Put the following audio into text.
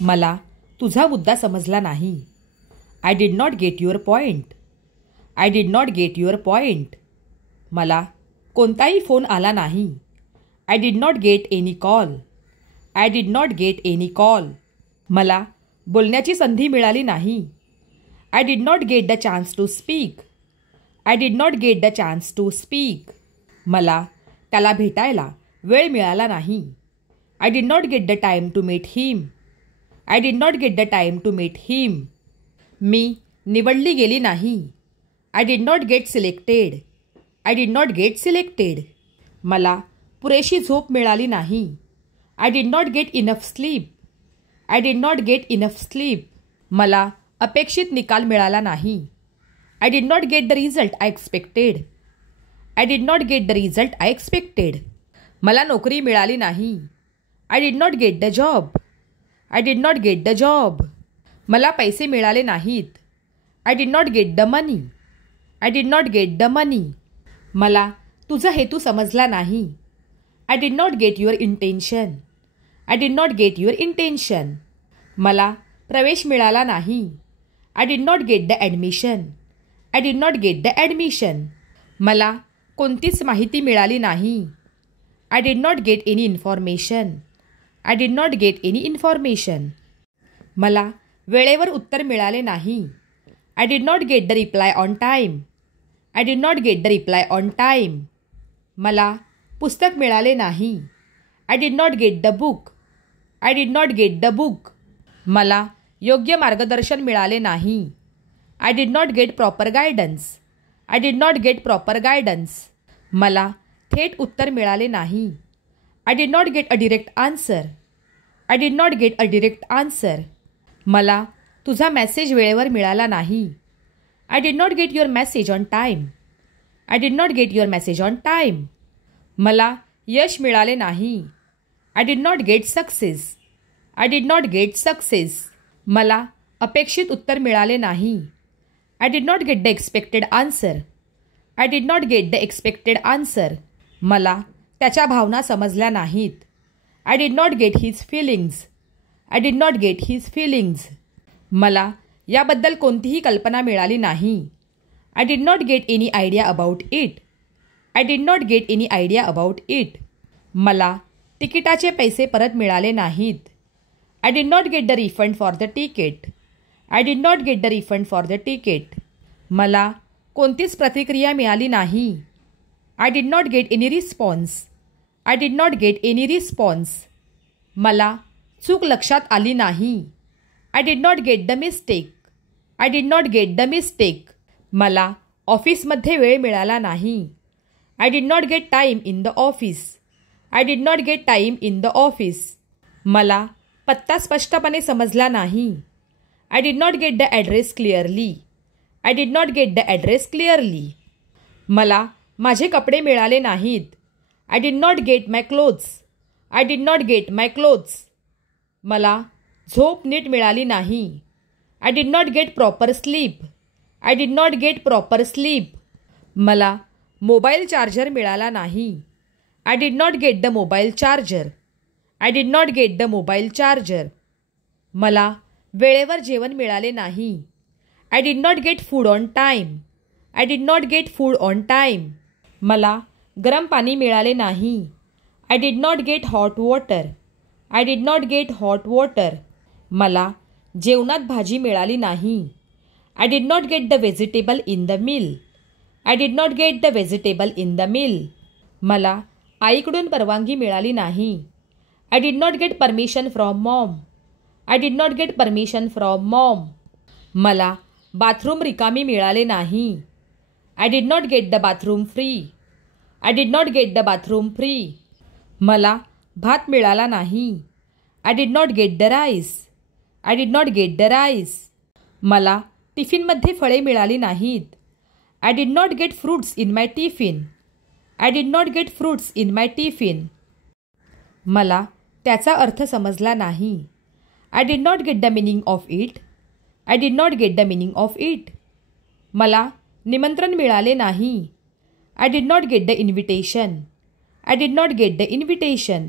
मला तुझा मुद्दा समजला नाही. I did not get your point. I did not get your point. मला कोणताही फोन आला नाही. I did not get any call. I did not get any call. मला बोलण्याची संधी मिळाली नाही. I did not get the chance to speak. I did not get the chance to speak. मला त्याला भेटायला वेळ मिळाला नाही. I did not get the time to meet him. I did not get the time to meet him. मी निवडली गेली नाही. I did not get selected. I did not get selected. मला पुरेशी झोप मिळाली नाही. I did not get enough sleep. I did not get enough sleep. मला अपेक्षित निकाल मिळाला नाही. I did not get the result I expected. I did not get the result I expected. मला नोकरी मिळाली नाही. I did not get the job. I did not get the job. मला पैसे मिळाले नाहीत. I did not get the money. I did not get the money. मला तुझा हेतू समजला नाही. I did not get your intention. I did not get your intention. मला प्रवेश मिळाला नाही. I did not get the admission. I did not get the admission. मला कोणतीच माहिती मिळाली नाही. I did not get any information. I did not get any information. मला वेळेवर उत्तर मिळाले नाही. I did not get the reply on time. I did not get the reply on time. मला पुस्तक मिळाले नाही. I did not get the book. I did not get the book. मला योग्य मार्गदर्शन मिळाले नाही. I did not get proper guidance. I did not get proper guidance. मला थेट उत्तर मिळाले नाही. I did not get a direct answer. I did not get a direct answer. मला तुझा मेसेज वेळेवर मिळाला नाही. I did not get your message on time. I did not get your message on time. मला यश मिळाले नाही. I did not get success. I did not get success. मला अपेक्षित उत्तर मिळाले नाही. I did not get the expected answer. I did not get the expected answer. मला त्याच्या भावना समजल्या नाहीत. I did not get his feelings. I did not get his feelings. मला याबद्दल कोणतीही कल्पना मिळाली नाही. I did not get any idea about it. I did not get any idea about it. मला तिकिटाचे पैसे परत मिळाले नाहीत. I did not get the refund for the ticket. I did not get the refund for the ticket. मला कोणतीच प्रतिक्रिया मिळाली नाही. I did not get any response. I did not get any response. मला चूक लक्षात आली नाही. I did not get the mistake. I did not get the mistake. मला ऑफिसमध्ये वेळ मिळाला नाही. I did not gate time in the office. I did not gate time in the office. मला पत्ता स्पष्टपणे समजला नाही. I did not get the address clearly. I did not get the address clearly. मला माझे कपडे मिळाले नाहीत. I did not gate my clothes. I did not gate my clothes. मला झोप नीट मिळाली नाही. I did not get proper sleep. I did not get proper sleep. मला मोबाईल चार्जर मिळाला नाही. I did not get the mobile charger. I did not get the mobile charger. मला वेळेवर जेवण मिळाले नाही. I did not get food on time. I did not get food on time. मला गरम पाणी मिळाले नाही. I did not get hot water. I did not get hot water. मला जेवणात भाजी मिळाली नाही. I did not get the vegetable in the meal. I did not get the vegetable in the meal. मला आईकडून परवानगी मिळाली नाही. I did not get permission from mom. I did not get permission from mom. मला bathroom रिकामी मिळाले नाही. I did not get the bathroom free. I did not get the bathroom free. मला भात मिळाला नाही. I did not get the rice. I did not get the rice. मला टिफिनमध्ये फळे मिळाली नाहीत. I did not gate fruits in my tiffin. I did not gate fruits in my tiffin. मला त्याचा अर्थ समजला नाही. I did not get the meaning of it. I did not get the meaning of it. मला निमंत्रण मिळाले नाही. I did not get the invitation. I did not get the invitation.